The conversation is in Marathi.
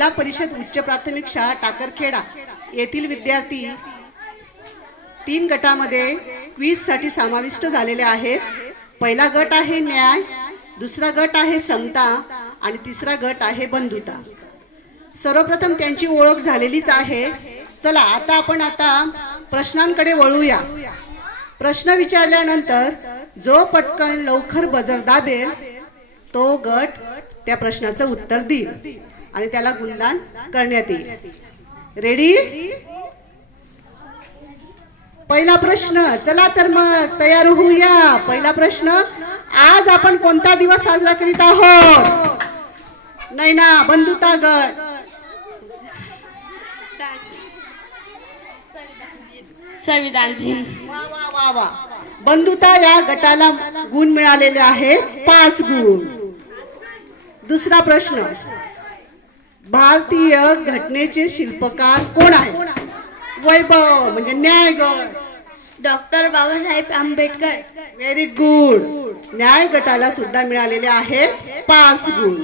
जिल्हा परिषद उच्च प्राथमिक शाळा टाकरखेडा येथील विद्यार्थी 3 गटामध्ये क्विज साठी समाविष्ट झालेले आहेत। पहिला गट आहे न्याय, दुसरा गट आहे समता आणि तिसरा गट आहे बंधुता। सर्वप्रथम त्यांची ओळख झालेलीच आहे। चला आता प्रश्नांकडे वळूया। प्रश्न विचारल्यानंतर जो पटकन लवकर बजर दाबेल तो गट त्या प्रश्नाचं उत्तर देईल आणि त्याला गुणगान करण्यात येईल। रेडी? पहिला प्रश्न, चला तर मग तयार होऊया। पहिला प्रश्न, आज आपण कोणता दिवस साजरा करीत आहोत? नाही ना, बंधुता गट। संविधान दिन। वा वा वा वा, बंधुता या गटाला गुण मिळालेले आहेत 5 गुण। दुसरा प्रश्न, भारतीय घटनेचे शिल्पकार कोण आहे? वैभव म्हणजे न्याय गट। Doctor Babasaheb Ambedkar. Very good. न्याय गटाला सुद्धा मिळालेले आहेत 5 गुण।